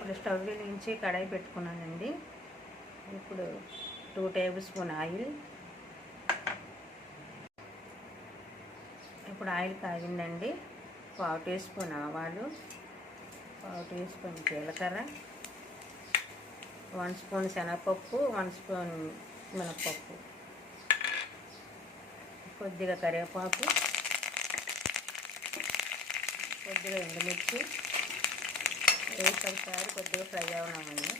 ఇప్పుడు స్టవ్ నుంచి కడాయి పెట్టుకున్నానండి. ఇప్పుడు టూ టేబుల్ స్పూన్ ఆయిల్. ఇప్పుడు ఆయిల్ కాగిందండి. పావు టీ స్పూన్ ఆవాలు పావు టీ స్పూన్ జీలకర్ర వన్ స్పూన్ శనగపప్పు వన్ స్పూన్ మినపప్పు కొద్దిగా కరివేపాకు కొద్దిగా ఎండుమిర్చి వేసి ఒకసారి కొద్దిగా ఫ్రై అవునామండి.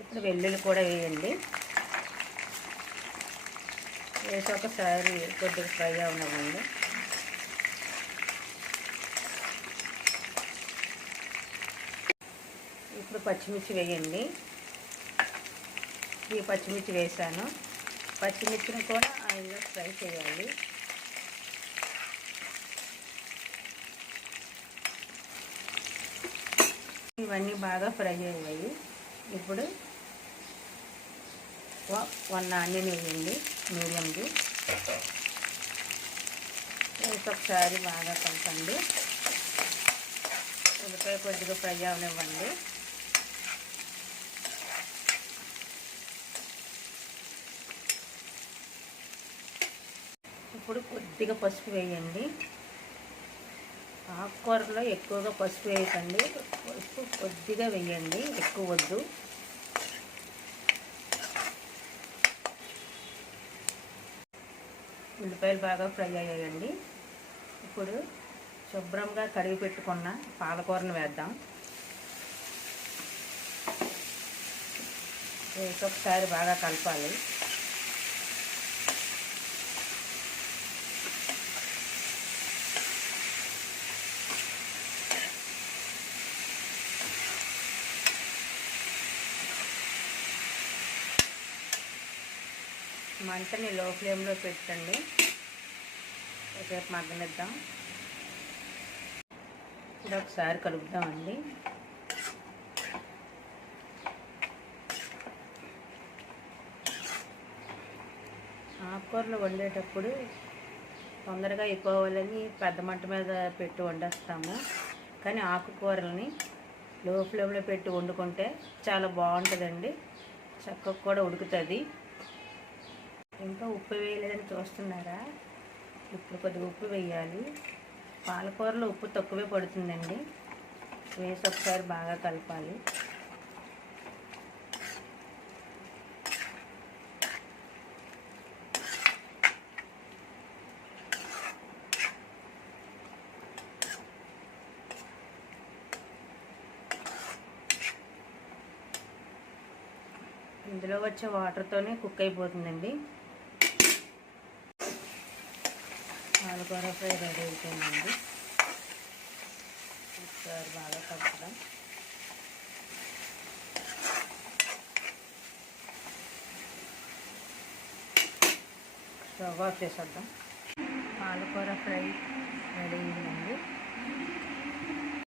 ఇప్పుడు వెల్లుల్లి కూడా వేయండి. వేసి ఒకసారి కొద్దిగా ఫ్రై అవునామండి. ఇప్పుడు పచ్చిమిర్చి వేయండి. ఈ పచ్చిమిర్చి వేసాను. పచ్చిమిర్చిని కూడా ఆయిల్లో ఫ్రై చేయాలి. ఇవన్నీ బాగా ఫ్రై అయ్యాయి. ఇప్పుడు వన్ ఆనియన్ వేయండి మీడియంది ఇంకొకసారి బాగా కలపండి. ఉల్లిపాయ కొద్దిగా ఫ్రై అవనివ్వండి. ఇప్పుడు కొద్దిగా పసుపు వేయండి. ఆకుకూరలో ఎక్కువగా పసుపు వేయకండి. పసుపు కొద్దిగా వేయండి. ఎక్కువ వద్దు. ఉల్లిపాయలు బాగా ఫ్రై అయ్యాయండి. ఇప్పుడు శుభ్రంగా కడిగి పెట్టుకున్న పాలకూరను వేద్దాం. వేసి ఒకసారి బాగా కలపాలి. మంటని లో ఫ్లేమ్లో పెట్టండి. రేపు మగ్గనిద్దాం. ఇది ఒకసారి కలుపుదామండి. ఆకుకూరలు వండేటప్పుడు తొందరగా అయిపోవాలని పెద్ద మంట మీద పెట్టి వండేస్తాము. కానీ ఆకుకూరలని లో ఫ్లేమ్లో పెట్టి వండుకుంటే చాలా బాగుంటుందండి. చక్కగా కూడా ఉడుకుతుంది. ఇంకా ఉప్పు వేయలేదని చూస్తున్నారా? ఇప్పుడు కొద్దిగా ఉప్పు వేయాలి. పాలకూరలో ఉప్పు తక్కువే పడుతుందండి. వేసి ఒకసారి బాగా కలపాలి. ఇందులో వచ్చే వాటర్తోనే కుక్ అయిపోతుందండి. పాలకూర ఫ్రై రెడీ అయిపోయిందండి. ఒకసారి బాగా కలుపుదాం. స్టవ్ ఆఫ్ చేసేద్దాం. పాలకూర ఫ్రై రెడీ అయిందండి.